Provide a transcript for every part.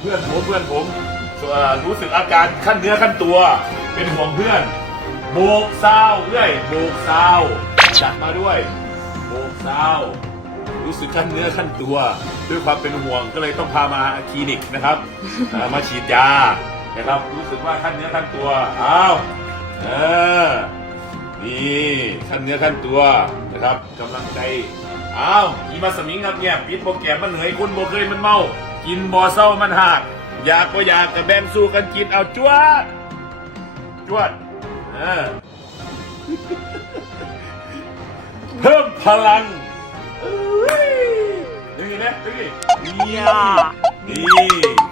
เพื่อนผมเพื่อนผมรู้สึกอาการขั้นเนื้อขั้นตัว เป็นห่วงเพื่อนโบกซาวเอ้ยโบกซาจัดมาด้วยโบกซารู้สึกขั้นเนื้อขั้นตัว ด้วยความเป็นห่วงก็เลยต้องพามาคลินิกนะครับมาฉีดยานะครับรู้สึกว่าขั้นเนื้อขั้นตัวอ้าวเออนี่ขั้นเนื้อขั้นตัวนะครับกำลังใจอ้าวอีมาสมิงครับเนี่ยปิดโปรแกรมมันเหนื่อยคุณโบเคยมันเมา กินบ่อเศร้ามันหักอยากก็อยากกับแบ่งสู้กันกินเอาจวดจวดเออเพิ่มพลังเอ้ยนี่นะนี่นี่นี่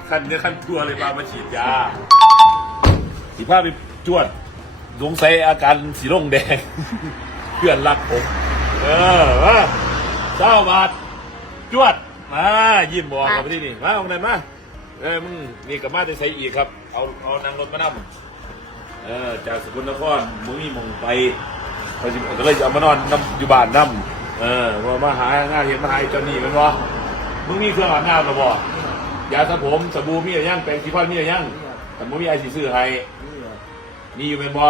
ขั้นเนื้อขั้นตัวเลยมามาฉีดยาสีผ้าไปจวดสงสัยอาการสีร่งแดง เพื่อนรักผม เออมาเจ้าบาทจวด มายิ้มบอกกับที่นี่มาของไหนมาเออมึงนี่กับมาจะใส่อีกครับ เอาเอานางรถมานั่เออจากสกลนครมึงมีหมองไปเขาสิก็เลยจะเอามานอนน้ำอยู่บ้านน้ำเออมามาหางานเห็นมาหาไอ้เจอนนี่แมันวะมึงมีเครื่องอาบน้ำหรือบ่ยาสระผมสบู่มีอะไรยังแปรงสีฟันมีอะไรยังแต่มึงมีไอ้สีซื้อให้มีอยู่เป็นบ่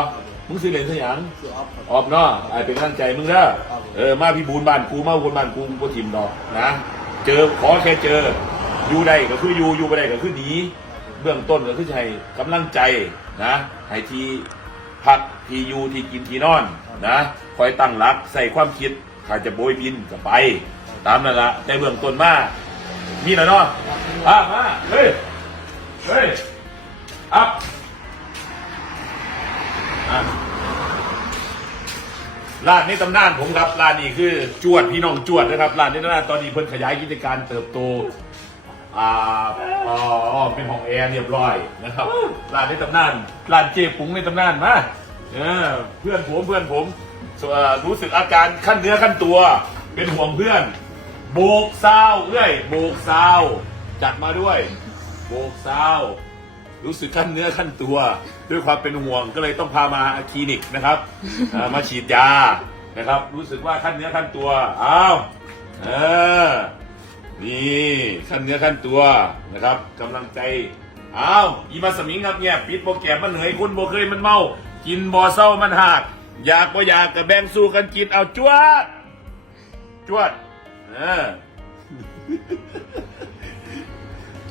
มึงซื้อเหรียญเท่าหยังออบเนาะไอ้เป็นกำลังใจมึงเด้อเออมาพี่บูนบ้านกูมาวนบ้านกูกูบ่ทิมดอกนะ เจอขอแค่เจออยู่ได้ก็คืออยู่อยู่ไปได้ก็คือหนีเบื้องต้นก็คือให้กำลังใจนะให้ทีพักทีอยู่ที่กินทีนอนนะคอยตั้งหลักใส่ความคิดถ้าจะโบยบินก็ไป ตามนั่นละแต่เบื้องต้นมามีแล้วเนาะอะมาเฮ้ยเฮ้ยอัพอะ ร้านนี้ตำนานผมครับร้านนี้คือจวดพี่น้องจวดนะครับร้านนี้ตำนานตอนนี้เพิ่นขยายกิจการเติบโตอ่าอ๋อเป็นห้องแอร์เรียบร้อยนะครับร้านในตำนานร้านเจ๊ปุ้งในตำนานมาเออเพื่อนผมเพื่อนผมรู้สึกอาการขั้นเนื้อขั้นตัว เป็นห่วงเพื่อน โบกซาเอ้ยโบกซาจัดมาด้วย โบกซา รู้สึกขั้นเนื้อขั้นตัว ด้วยความเป็นห่วงก็เลยต้องพามาคลินิกนะครับเอ่อมาฉีดยานะครับ รู้สึกว่าขั้นเนื้อขั้นตัวอ้าวเออนี่ขั้นเนื้อขั้นตัวนะครับกำลังใจอ้าวอีมาสมิงครับเนี่ยปิดโปรแกรมมันเหนื่อยคุณบ่เคยมันเมา กินบ่อเศร้ามันหักอยากก็อยากกับแบ่งสู้กันกินเอาจวด จวดเออ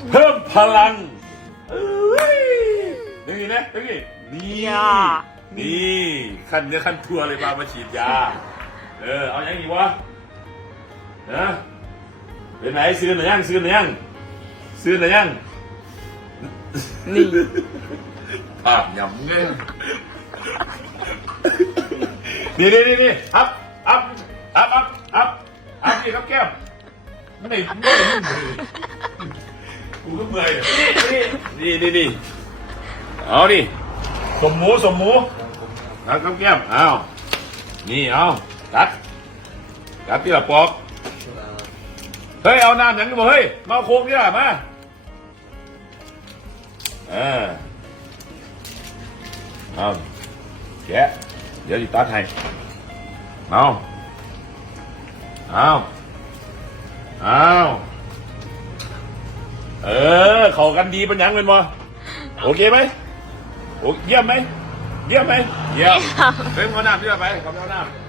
เพิ่มพลัง เอ้ยนี่นะนี่นี่นี่ขั้นเนื้อขั้นตัวเลยมามาฉีดยา เออเอาอย่างนี้วะนะเป็นไหนซื้อหรือยังซื้อหรือยังซื้อหรือยังนี่ภาพยำเงี้ยนี่นี่นี่นี่อัพอัพอัพอัพอัพอัพนี่ครับแก้มไม่ได้ไม่ได้ กูก็เมื่อยนี่นี่นี่นี่เอาดิสมหมูสมหมูนะครับแก้มเอานี่เอาตัดตัดที่ละปอกเฮ้ยเอาน้ำหยังกันบ่เฮ้ยมาเอาโค้กนี่ล่ะมาเออเอาแกะเดี๋ยวดิตัดให้เอาเอาเอา เออ เข้ากันดีเป็นหยังเป็นบ่โอเคไหมโอเยี่ยมไหมเยี่ยมไหมเยี่ยมเฮ้ยเอาน้ำที่ละไปขอเอาน้ำ